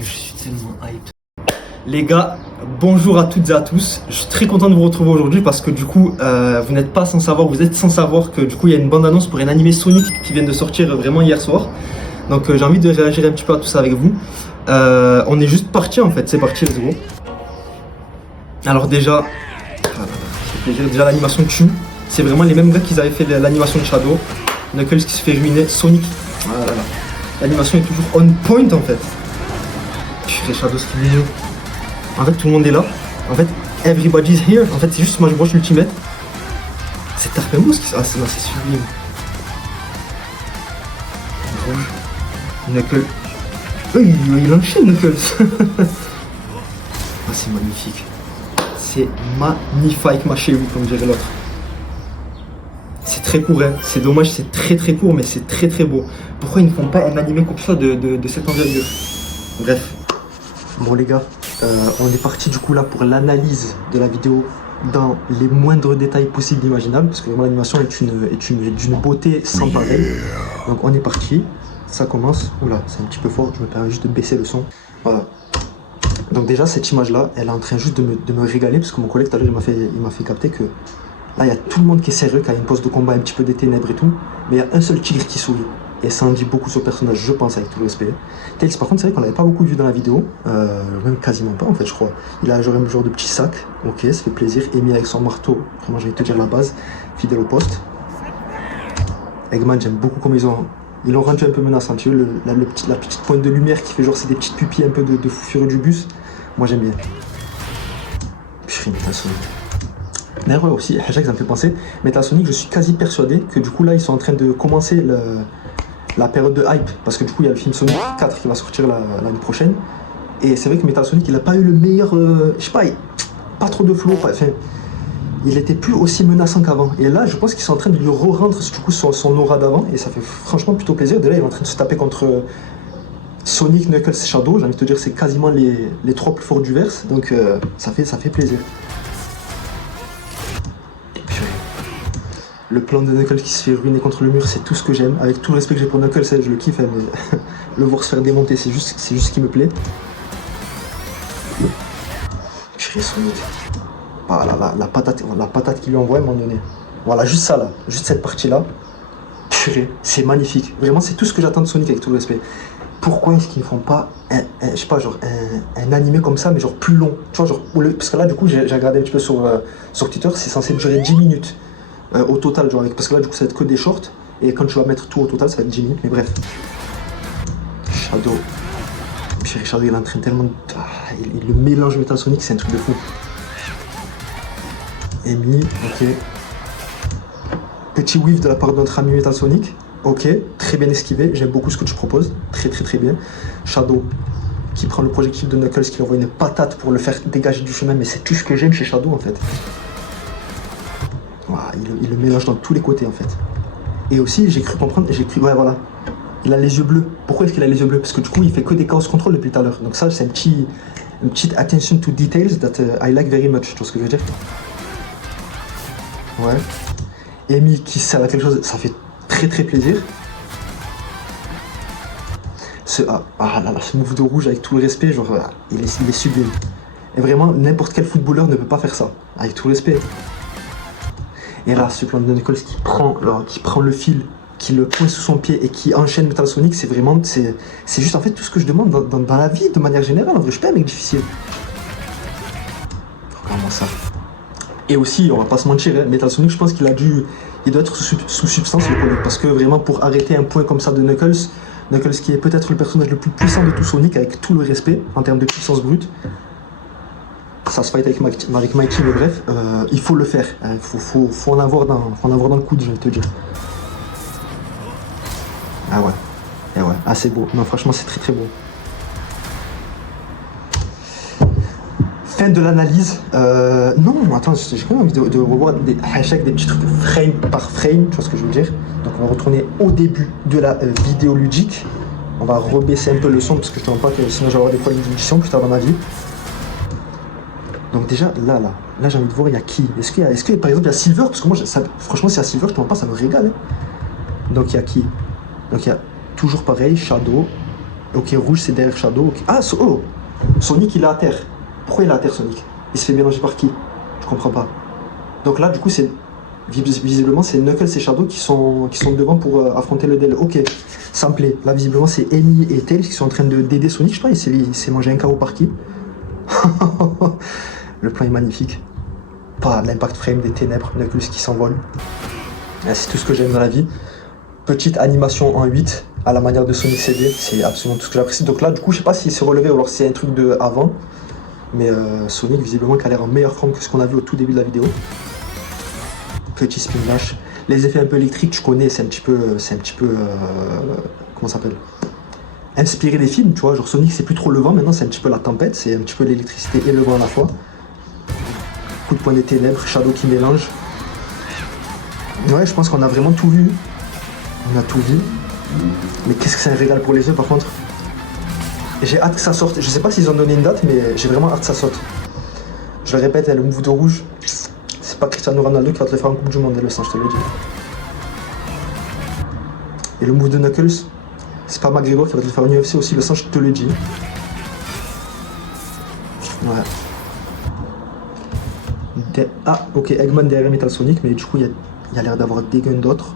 je suis tellement hype. Les gars, bonjour à toutes et à tous. Je suis très content de vous retrouver aujourd'hui parce que du coup, vous n'êtes pas sans savoir, vous êtes sans savoir que du coup, il y a une bande-annonce pour un animé Sonic qui vient de sortir vraiment hier soir. Donc j'ai envie de réagir un petit peu à tout ça avec vous. On est juste parti en fait, c'est parti les gros. Alors déjà, déjà l'animation tue. C'est vraiment les mêmes gars qui avaient fait l'animation de Shadow. Knuckles qui se fait ruiner, Sonic. Voilà. L'animation est toujours on point en fait. Purée, Shadow ce qui est mignon. En fait tout le monde est là. En fait everybody's here. En fait c'est juste Smash Bros Ultimate. C'est Tarpemos qui... Ah c'est sublime. Knuckles. Oh, il enchaîne Knuckles. Ah c'est magnifique. C'est magnifique ma chérie comme dirait l'autre. C'est très court, hein. C'est dommage, c'est très court, mais c'est très beau. Pourquoi ils ne font pas un animé comme ça de cette envergure? Bref. Bon les gars, on est parti du coup là pour l'analyse de la vidéo dans les moindres détails possibles imaginables, parce que vraiment l'animation est d'une beauté sans pareil. Donc on est parti, ça commence. Oula, c'est un petit peu fort, je me permets juste de baisser le son. Voilà. Donc déjà cette image là, elle est en train juste de me régaler, parce que mon collègue tout à l'heure il m'a fait capter que là, il y a tout le monde qui est sérieux, qui a une pose de combat un petit peu des ténèbres et tout. Mais il y a un seul tigre qui sourit. Et ça en dit beaucoup sur le personnage, je pense, avec tout le respect. Tails, par contre, c'est vrai qu'on l'avait pas beaucoup vu dans la vidéo. Même quasiment pas, en fait, je crois. Il a genre un genre de petit sac. Ok, ça fait plaisir. Amy avec son marteau. Vraiment, j'ai envie de te dire la base. Fidèle au poste. Eggman, j'aime beaucoup comme ils l'ont rendu un peu menaçant. Tu vois, la petite pointe de lumière qui fait genre, c'est des petites pupilles un peu de fou furieux du bus. Moi, j'aime bien. Putain, Sonic. D'ailleurs, ouais, aussi, Hajak, ça me fait penser, Metal Sonic, je suis quasi persuadé que du coup, là, ils sont en train de commencer la période de hype. Parce que du coup, il y a le film Sonic 4 qui va sortir l'année prochaine. Et c'est vrai que Metal Sonic, il n'a pas eu le meilleur. Je sais pas, pas trop de flow. Enfin, il était plus aussi menaçant qu'avant. Et là, je pense qu'ils sont en train de lui re-rendre du coup, son aura d'avant. Et ça fait franchement plutôt plaisir. De là, il est en train de se taper contre Sonic, Knuckles et Shadow. J'ai envie de te dire, c'est quasiment les trois plus forts du verse. Donc, ça fait plaisir. Le plan de Knuckles qui se fait ruiner contre le mur, c'est tout ce que j'aime. Avec tout le respect que j'ai pour Knuckles, je le kiffe, mais le voir se faire démonter, c'est juste ce qui me plaît. Purée, Sonic. Ah, la patate qu'il lui envoie à un moment donné. Voilà, juste ça là, juste cette partie-là. Purée, c'est magnifique. Vraiment, c'est tout ce que j'attends de Sonic avec tout le respect. Pourquoi est-ce qu'ils ne font pas je sais pas, genre un animé comme ça, mais genre plus long? Tu vois, genre, parce que là, du coup, j'ai regardé un petit peu sur Twitter, c'est censé durer 10 minutes. Au total, genre parce que là du coup ça va être que des shorts et quand tu vas mettre tout au total ça va être 10 minutes, mais bref. Shadow. Puis Shadow il entraîne tellement le mélange Metal Sonic, c'est un truc de fou. Amy, ok. Petit whiff de la part de notre ami Metal Sonic. Ok, très bien esquivé, j'aime beaucoup ce que tu proposes. Très bien. Shadow qui prend le projectile de Knuckles, qui lui envoie une patate pour le faire dégager du chemin, mais c'est tout ce que j'aime chez Shadow en fait. Il le mélange dans tous les côtés en fait. Et aussi j'ai cru comprendre, ouais voilà, il a les yeux bleus. Pourquoi est-ce qu'il a les yeux bleus? Parce que du coup il fait que des chaos control depuis tout à l'heure. Donc ça c'est une petite attention to details that I like very much. Tu vois ce que je veux dire? Ouais. Amy qui sert à quelque chose, ça fait très plaisir. Ce move de rouge avec tout le respect, genre il est sublime. Et vraiment n'importe quel footballeur ne peut pas faire ça. Avec tout le respect. Et là, ce plan de Knuckles qui prend le fil, qui le pose sous son pied et qui enchaîne Metal Sonic, c'est vraiment, c'est juste en fait tout ce que je demande dans la vie de manière générale. En vrai, je suis pas un mec difficile. Regarde-moi ça. Et aussi, on va pas se mentir, hein, Metal Sonic, je pense il doit être sous substance le collègue, parce que vraiment pour arrêter un point comme ça de Knuckles qui est peut-être le personnage le plus puissant de tout Sonic, avec tout le respect en termes de puissance brute. Ça se fight avec Mighty, mais bref, il faut le faire. Il faut en avoir dans le coude, je vais te dire. Ah ouais. Ah c'est beau. Non, franchement, c'est très beau. Fin de l'analyse. Non, attends, j'ai quand même envie de revoir des petits trucs frame par frame, tu vois ce que je veux dire. Donc on va retourner au début de la vidéo ludique. On va rebaisser un peu le son, parce que je ne te rends pas que sinon je vais avoir des problèmes d'édition plus tard dans ma vie. Donc déjà, là j'ai envie de voir, il y a qui? Est-ce que par exemple, il y a Silver? Parce que moi, franchement, si il y a Silver, je te mens pas, ça me régale. Hein. Donc il y a qui? Donc il y a toujours pareil, Shadow, Ok, rouge c'est derrière Shadow. Ok. Ah, oh, Sonic il est à terre. Pourquoi il est à terre Sonic? Il se fait mélanger par qui? Je comprends pas. Donc là, du coup, c'est visiblement c'est Knuckles et Shadow qui sont devant pour affronter le DL. Ok, ça me plaît. Là, visiblement, c'est Amy et Tails qui sont en train d'aider Sonic. Je sais pas, il s'est mangé un KO par qui? Le plan est magnifique. Pas l'impact frame des ténèbres, Knuckles qui s'envole. C'est tout ce que j'aime dans la vie. Petite animation en 8 à la manière de Sonic CD, c'est absolument tout ce que j'apprécie. Donc là, du coup, je sais pas s'il s'est relevé ou alors c'est un truc de avant. Mais Sonic, visiblement, qui a l'air en meilleure forme que ce qu'on a vu au tout début de la vidéo. Petit spin dash. Les effets un peu électriques, tu connais, c'est un petit peu, comment ça s'appelle? Inspiré des films, tu vois. Genre Sonic, c'est plus trop le vent, maintenant c'est un petit peu la tempête, c'est un petit peu l'électricité et le vent à la fois. Coup de poing des ténèbres, Shadow qui mélange. Ouais, je pense qu'on a vraiment tout vu. On a tout vu. Mais qu'est-ce que c'est un régal pour les yeux par contre. J'ai hâte que ça sorte. Je sais pas s'ils ont donné une date, mais j'ai vraiment hâte que ça sorte. Je le répète, le move de rouge, c'est pas Cristiano Ronaldo qui va te le faire en Coupe du Monde, le sang, je te le dis. Et le move de Knuckles, c'est pas McGregor qui va te le faire en UFC aussi, le sang, je te le dis. Ouais. Ah, ok, Eggman derrière Metal Sonic, mais du coup, il y a l'air d'avoir des guns d'autres.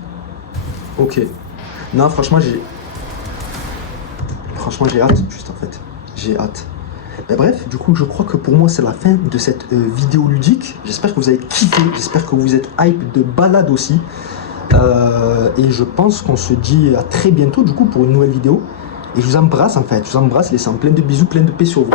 Ok. Non, franchement, j'ai hâte, juste en fait. J'ai hâte. Mais bref, du coup, je crois que pour moi, c'est la fin de cette vidéo ludique. J'espère que vous avez kiffé, j'espère que vous êtes hype de balade aussi. Et je pense qu'on se dit à très bientôt, du coup, pour une nouvelle vidéo. Et je vous embrasse, en fait. Je vous embrasse, laissez plein de bisous, plein de paix sur vous.